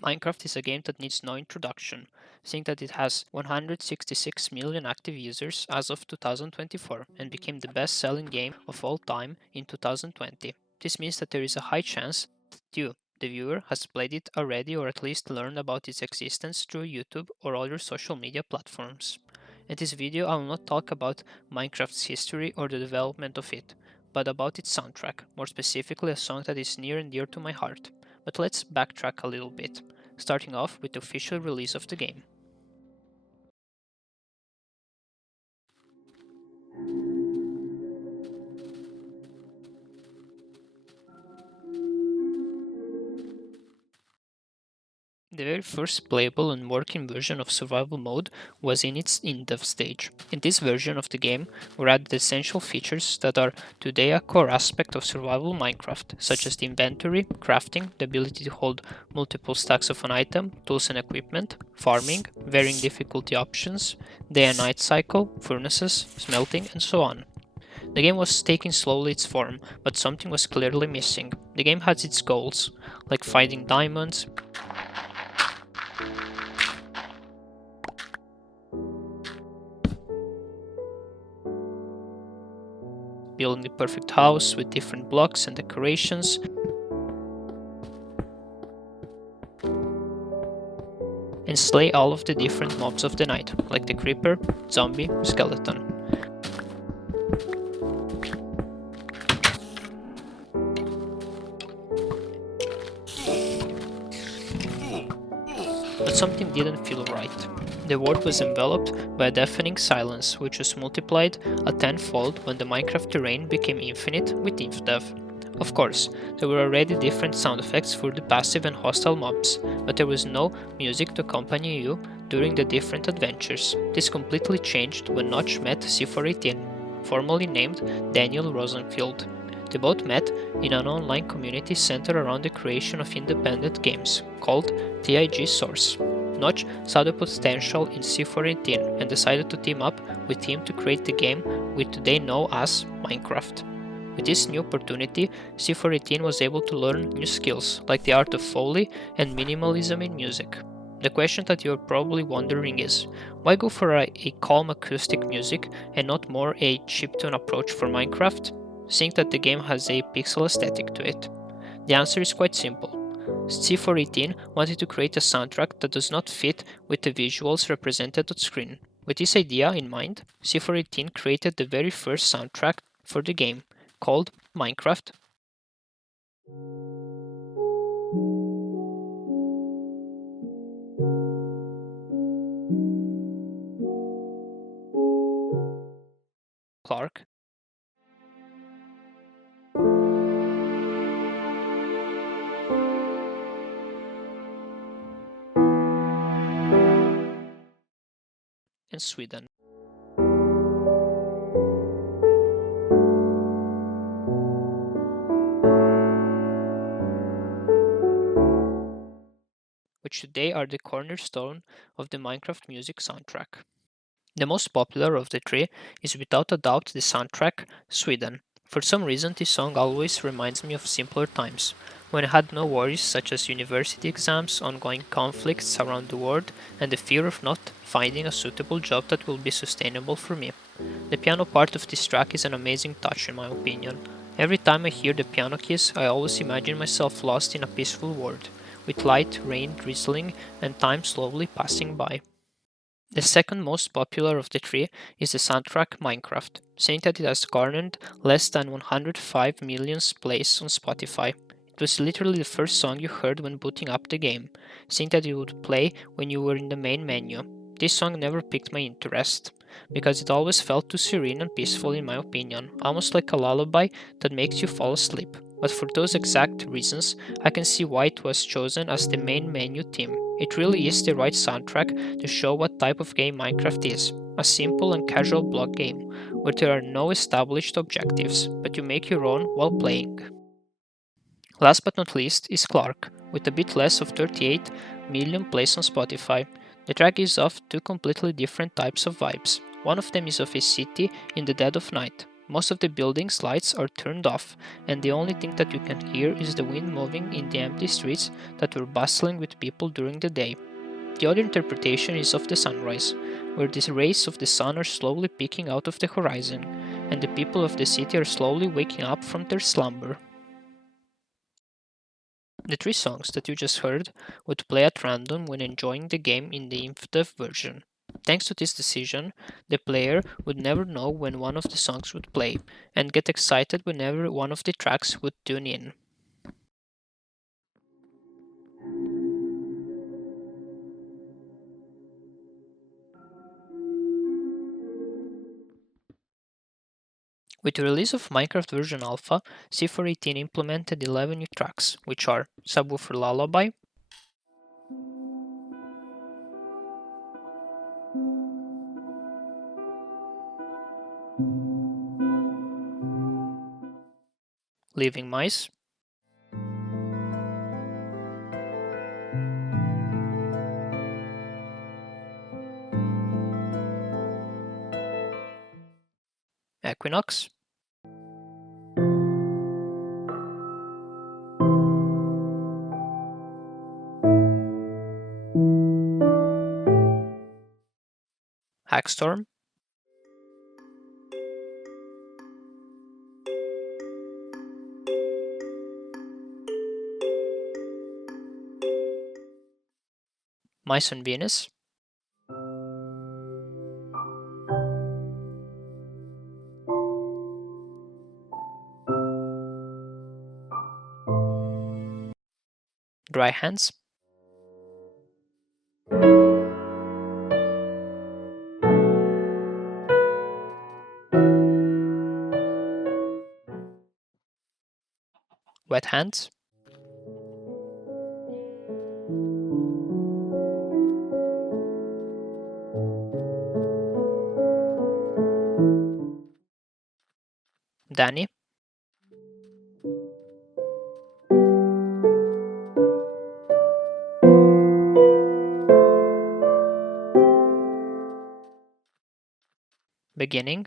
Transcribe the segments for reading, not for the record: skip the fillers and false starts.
Minecraft is a game that needs no introduction, seeing that it has 166 million active users as of 2024 and became the best-selling game of all time in 2020. This means that there is a high chance that you, the viewer, has played it already or at least learned about its existence through YouTube or other social media platforms. In this video I will not talk about Minecraft's history or the development of it, but about its soundtrack, more specifically a song that is near and dear to my heart. But let's backtrack a little bit, starting off with the official release of the game. The very first playable and working version of survival mode was in its in-dev stage. In this version of the game were added essential features that are today a core aspect of survival Minecraft, such as the inventory, crafting, the ability to hold multiple stacks of an item, tools and equipment, farming, varying difficulty options, day and night cycle, furnaces, smelting, and so on. The game was taking slowly its form, but something was clearly missing. The game had its goals, like finding diamonds, building the perfect house with different blocks and decorations, and slay all of the different mobs of the night, like the creeper, zombie, skeleton. But something didn't feel right. The world was enveloped by a deafening silence, which was multiplied a tenfold when the Minecraft terrain became infinite with InfDev. Of course, there were already different sound effects for the passive and hostile mobs, but there was no music to accompany you during the different adventures. This completely changed when Notch met C418, formerly named Daniel Rosenfield. They both met in an online community centered around the creation of independent games, called TIG Source. Notch saw the potential in C418 and decided to team up with him to create the game we today know as Minecraft. With this new opportunity, C418 was able to learn new skills like the art of Foley and minimalism in music. The question that you're probably wondering is, why go for a calm acoustic music and not more a chiptune approach for Minecraft, seeing that the game has a pixel aesthetic to it? The answer is quite simple. C418 wanted to create a soundtrack that does not fit with the visuals represented on screen. With this idea in mind, C418 created the very first soundtrack for the game, called Minecraft Clark in Sweden, which today are the cornerstone of the Minecraft music soundtrack. The most popular of the three is without a doubt the soundtrack Sweden. For some reason, this song always reminds me of simpler times, when I had no worries such as university exams, ongoing conflicts around the world, and the fear of not finding a suitable job that will be sustainable for me. The piano part of this track is an amazing touch in my opinion. Every time I hear the piano keys, I always imagine myself lost in a peaceful world, with light rain drizzling and time slowly passing by. The second most popular of the three is the soundtrack Minecraft, saying that it has garnered less than 105 million plays on Spotify. It was literally the first song you heard when booting up the game, saying that it would play when you were in the main menu. This song never piqued my interest, because it always felt too serene and peaceful in my opinion, almost like a lullaby that makes you fall asleep. But for those exact reasons, I can see why it was chosen as the main menu theme. It really is the right soundtrack to show what type of game Minecraft is, a simple and casual block game, where there are no established objectives, but you make your own while playing. Last but not least is Clark, with a bit less of 38 million plays on Spotify. The track gives off two completely different types of vibes. One of them is of a city in the dead of night. Most of the buildings' lights are turned off, and the only thing that you can hear is the wind moving in the empty streets that were bustling with people during the day. The other interpretation is of the sunrise, where the rays of the sun are slowly peeking out of the horizon, and the people of the city are slowly waking up from their slumber. The three songs that you just heard would play at random when enjoying the game in the InfDev version. Thanks to this decision, the player would never know when one of the songs would play, and get excited whenever one of the tracks would tune in. With the release of Minecraft version alpha, C418 implemented 11 new tracks, which are Subwoofer Lullaby, Living Mice, Equinox, Hackstorm, Mice on Venus, Dry Hands, Wet Hands, Danny, Beginning,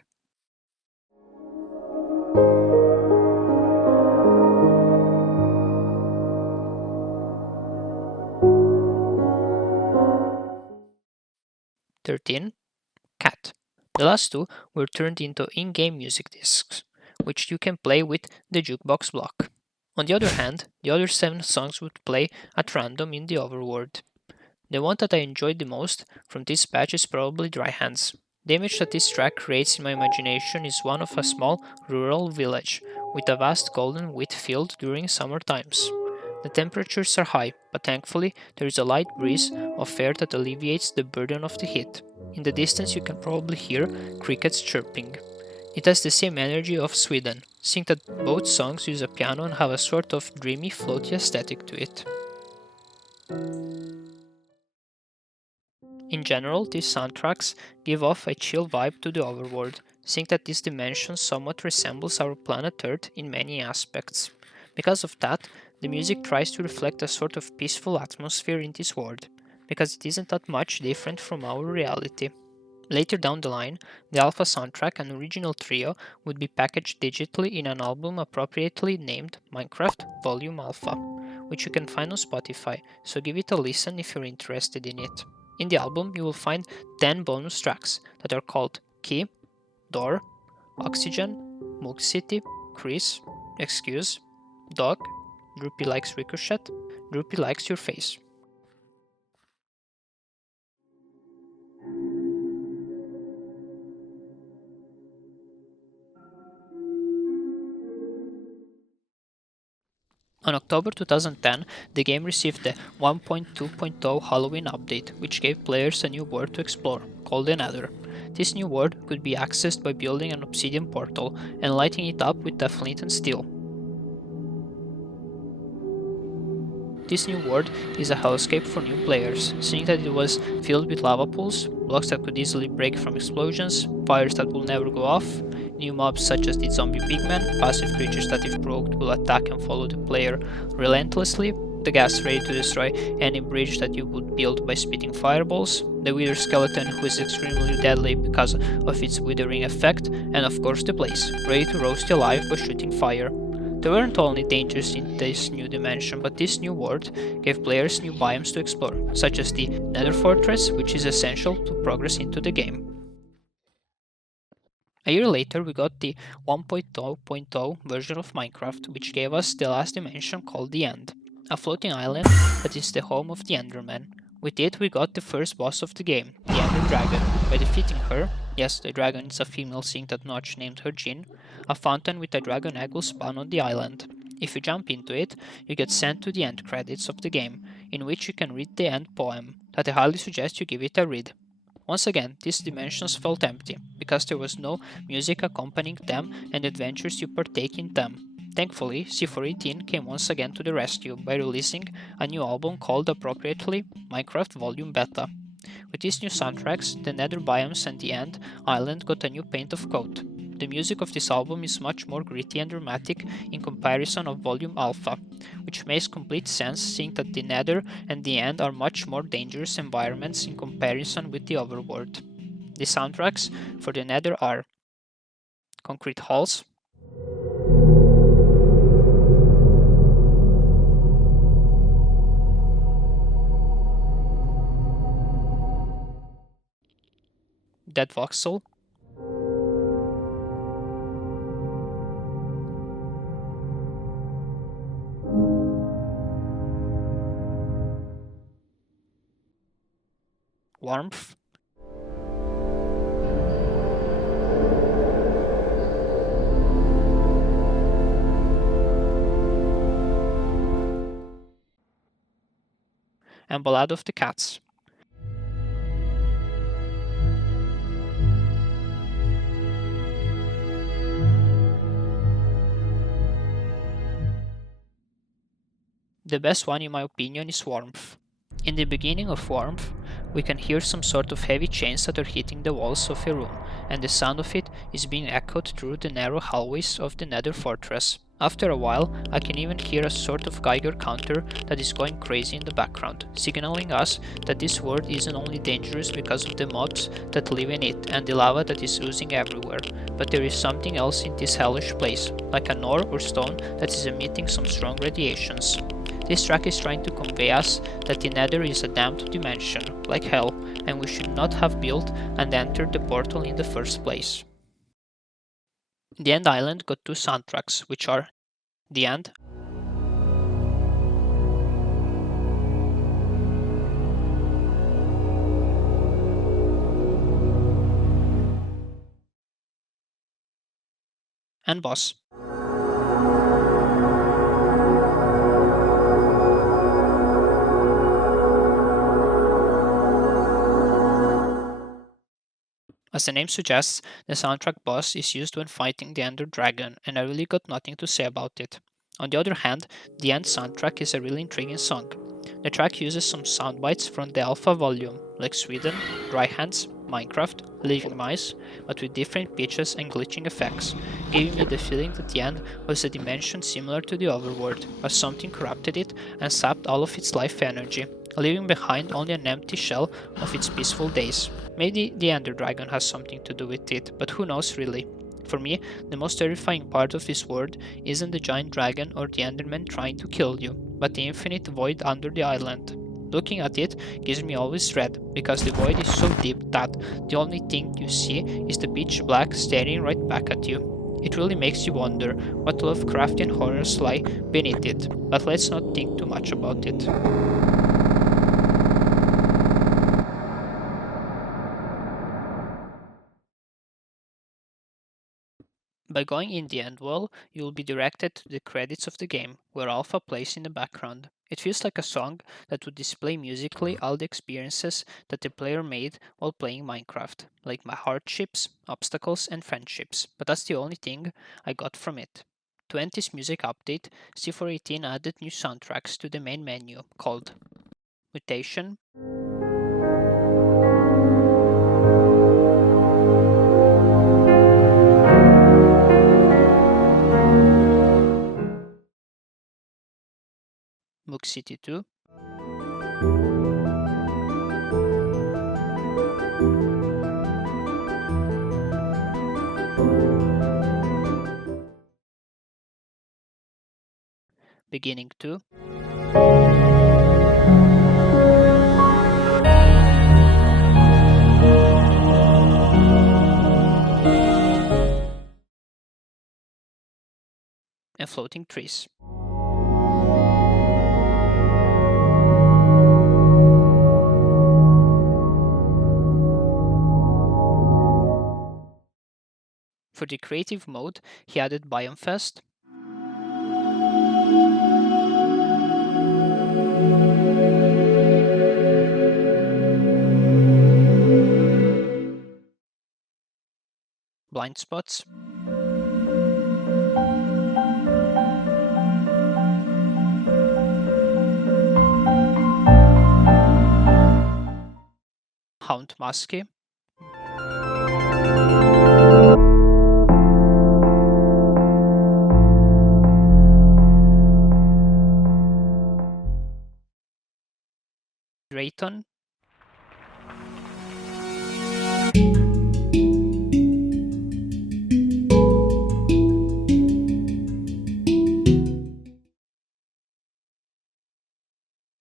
"13", Cat. The last two were turned into in-game music discs, which you can play with the jukebox block. On the other hand, the other 7 songs would play at random in the overworld. The one that I enjoyed the most from this batch is probably Dry Hands. The image that this track creates in my imagination is one of a small rural village with a vast golden wheat field during summer times. The temperatures are high, but thankfully there is a light breeze of air that alleviates the burden of the heat. In the distance you can probably hear crickets chirping. It has the same energy of Sweden, seeing that both songs use a piano and have a sort of dreamy, floaty aesthetic to it. In general, these soundtracks give off a chill vibe to the overworld, seeing that this dimension somewhat resembles our planet Earth in many aspects. Because of that, the music tries to reflect a sort of peaceful atmosphere in this world, because it isn't that much different from our reality. Later down the line, the Alpha soundtrack and original trio would be packaged digitally in an album appropriately named Minecraft Volume Alpha, which you can find on Spotify, so give it a listen if you're interested in it. In the album, you will find 10 bonus tracks that are called Key, Door, Oxygen, Moog City, Chris, Excuse, Dog, Droopy Likes Ricochet, Droopy Likes Your Face. On October 2010, the game received the 1.2.0 Halloween update, which gave players a new world to explore, called the Nether. This new world could be accessed by building an obsidian portal and lighting it up with a flint and steel. This new world is a hellscape for new players, seeing that it was filled with lava pools, blocks that could easily break from explosions, fires that will never go off, new mobs such as the zombie pigmen, passive creatures that if provoked will attack and follow the player relentlessly, the gas ready to destroy any bridge that you would build by spitting fireballs, the wither skeleton who is extremely deadly because of its withering effect, and of course the blaze, ready to roast you alive by shooting fire. There weren't only dangers in this new dimension, but this new world gave players new biomes to explore, such as the Nether Fortress, which is essential to progress into the game. A year later, we got the 1.0.0 version of Minecraft, which gave us the last dimension called the End, a floating island that is the home of the Enderman. With it, we got the first boss of the game, the Ender Dragon. By defeating her, yes, the dragon is a female seeing that Notch named her Jin, a fountain with a dragon egg will spawn on the island. If you jump into it, you get sent to the end credits of the game, in which you can read the end poem, that I highly suggest you give it a read. Once again, these dimensions felt empty, because there was no music accompanying them and adventures you partake in them. Thankfully, C418 came once again to the rescue by releasing a new album called appropriately Minecraft Volume Beta. With these new soundtracks, the Nether biomes and the End Island got a new paint of coat. The music of this album is much more gritty and dramatic in comparison of Volume Alpha, which makes complete sense seeing that the Nether and the End are much more dangerous environments in comparison with the overworld. The soundtracks for the Nether are Concrete Halls, Dead Voxel, Warmth, and Ballad of the Cats. The best one in my opinion is Warmth. In the beginning of Warmth, we can hear some sort of heavy chains that are hitting the walls of a room, and the sound of it is being echoed through the narrow hallways of the Nether Fortress. After a while, I can even hear a sort of Geiger counter that is going crazy in the background, signaling us that this world isn't only dangerous because of the mobs that live in it and the lava that is oozing everywhere, but there is something else in this hellish place, like an ore or stone that is emitting some strong radiations. This track is trying to convey us that the Nether is a damned dimension, like hell, and we should not have built and entered the portal in the first place. The End Island got two soundtracks, which are The End and Boss. As the name suggests, the soundtrack Boss is used when fighting the Ender Dragon, and I really got nothing to say about it. On the other hand, the End soundtrack is a really intriguing song. The track uses some soundbites from the alpha volume, like Sweden, Dry Hands, Minecraft, Living Mice, but with different pitches and glitching effects, giving me the feeling that the End was a dimension similar to the overworld, as something corrupted it and sapped all of its life energy, leaving behind only an empty shell of its peaceful days. Maybe the Ender Dragon has something to do with it, but who knows really. For me, the most terrifying part of this world isn't the giant dragon or the Enderman trying to kill you, but the infinite void under the island. Looking at it gives me always dread, because the void is so deep that the only thing you see is the pitch black staring right back at you. It really makes you wonder what Lovecraftian horrors lie beneath it, but let's not think too much about it. By going in the end wall, you will be directed to the credits of the game, where Alpha plays in the background. It feels like a song that would display musically all the experiences that the player made while playing Minecraft, like my hardships, obstacles, and friendships, but that's the only thing I got from it. To end this music update, C418 added new soundtracks to the main menu, called Mutation, Mook City 2, Beginning 2, and Floating Trees. For the creative mode, he added Biome Fest, Blind Spots, Hound Muskie, Drayton,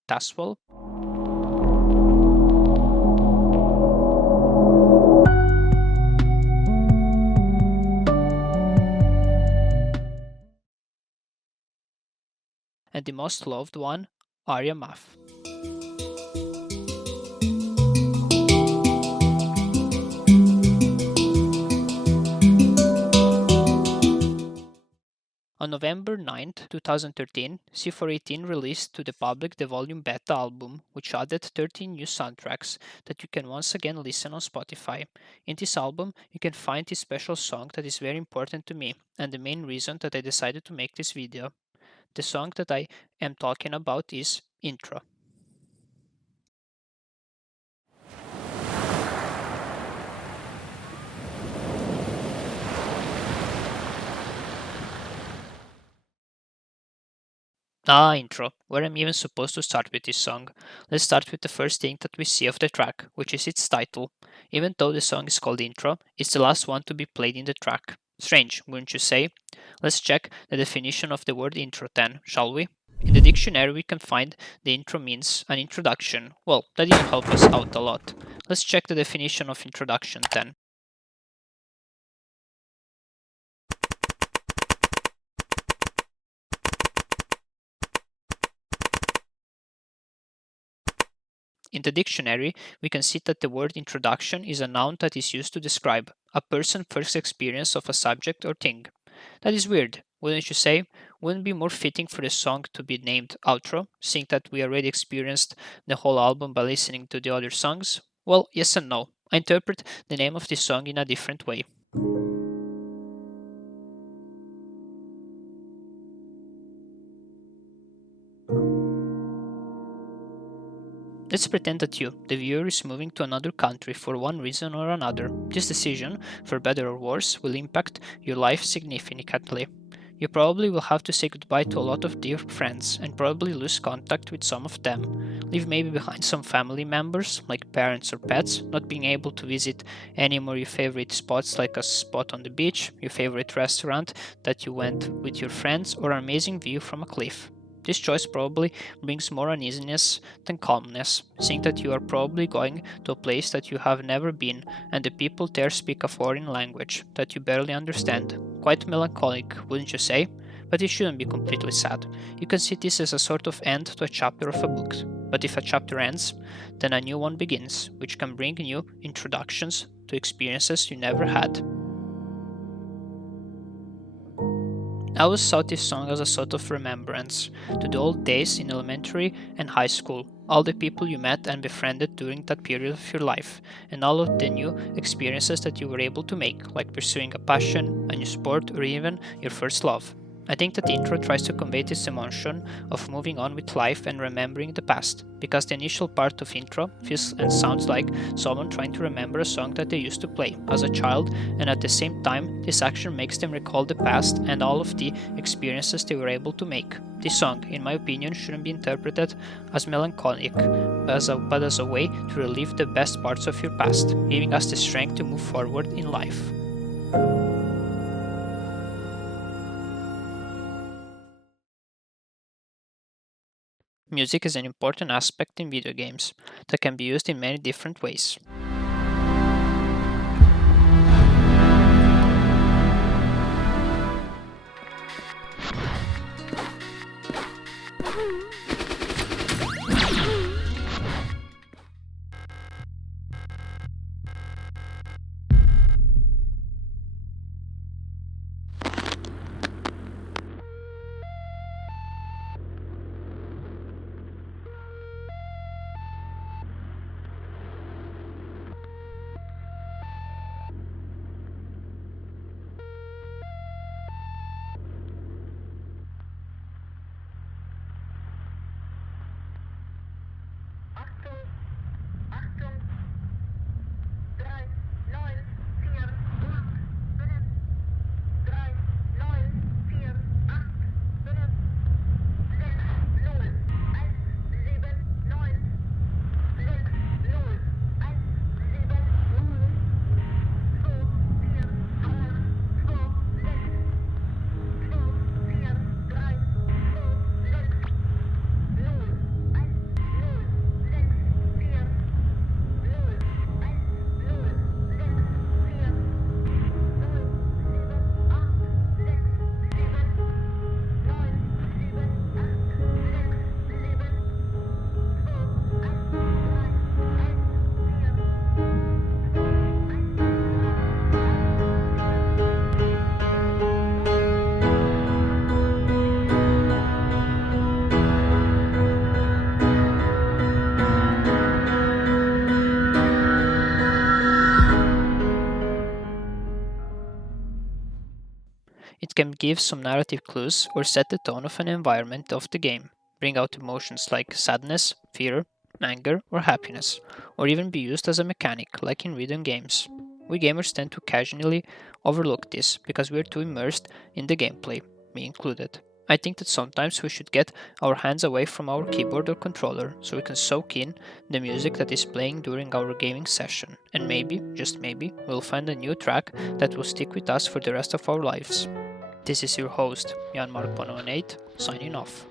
Taswell, and the most loved one, Arya Math. On November 9th, 2013, C418 released to the public the Volume Beta album, which added 13 new soundtracks that you can once again listen on Spotify. In this album, you can find this special song that is very important to me, and the main reason that I decided to make this video. The song that I am talking about is Intro. Intro. Where I'm even supposed to start with this song. Let's start with the first thing that we see of the track, which is its title. Even though the song is called Intro, it's the last one to be played in the track. Strange, wouldn't you say? Let's check the definition of the word intro then, shall we? In the dictionary, we can find the intro means an introduction. Well, that didn't help us out a lot. Let's check the definition of introduction then. In the dictionary, we can see that the word introduction is a noun that is used to describe a person's first experience of a subject or thing. That is weird, wouldn't you say? Wouldn't it be more fitting for the song to be named Outro, seeing that we already experienced the whole album by listening to the other songs? Well, yes and no. I interpret the name of this song in a different way. Let's pretend that you, the viewer, is moving to another country for one reason or another. This decision, for better or worse, will impact your life significantly. You probably will have to say goodbye to a lot of dear friends and probably lose contact with some of them. Leave maybe behind some family members, like parents or pets, not being able to visit any more your favorite spots like a spot on the beach, your favorite restaurant that you went with your friends, or an amazing view from a cliff. This choice probably brings more uneasiness than calmness, seeing that you are probably going to a place that you have never been and the people there speak a foreign language that you barely understand. Quite melancholic, wouldn't you say? But it shouldn't be completely sad. You can see this as a sort of end to a chapter of a book. But if a chapter ends, then a new one begins, which can bring new introductions to experiences you never had. I always saw this song as a sort of remembrance to the old days in elementary and high school, all the people you met and befriended during that period of your life, and all of the new experiences that you were able to make, like pursuing a passion, a new sport, or even your first love. I think that the intro tries to convey this emotion of moving on with life and remembering the past, because the initial part of intro feels and sounds like someone trying to remember a song that they used to play as a child, and at the same time, this action makes them recall the past and all of the experiences they were able to make. This song, in my opinion, shouldn't be interpreted as melancholic, but as a way to relive the best parts of your past, giving us the strength to move forward in life. Music is an important aspect in video games that can be used in many different ways. give some narrative clues or set the tone of an environment of the game, bring out emotions like sadness, fear, anger, or happiness, or even be used as a mechanic like in rhythm games. We gamers tend to casually overlook this because we're too immersed in the gameplay, me included. I think that sometimes we should get our hands away from our keyboard or controller so we can soak in the music that is playing during our gaming session, and maybe, just maybe, we'll find a new track that will stick with us for the rest of our lives. This is your host, Jan Mark 108, signing off.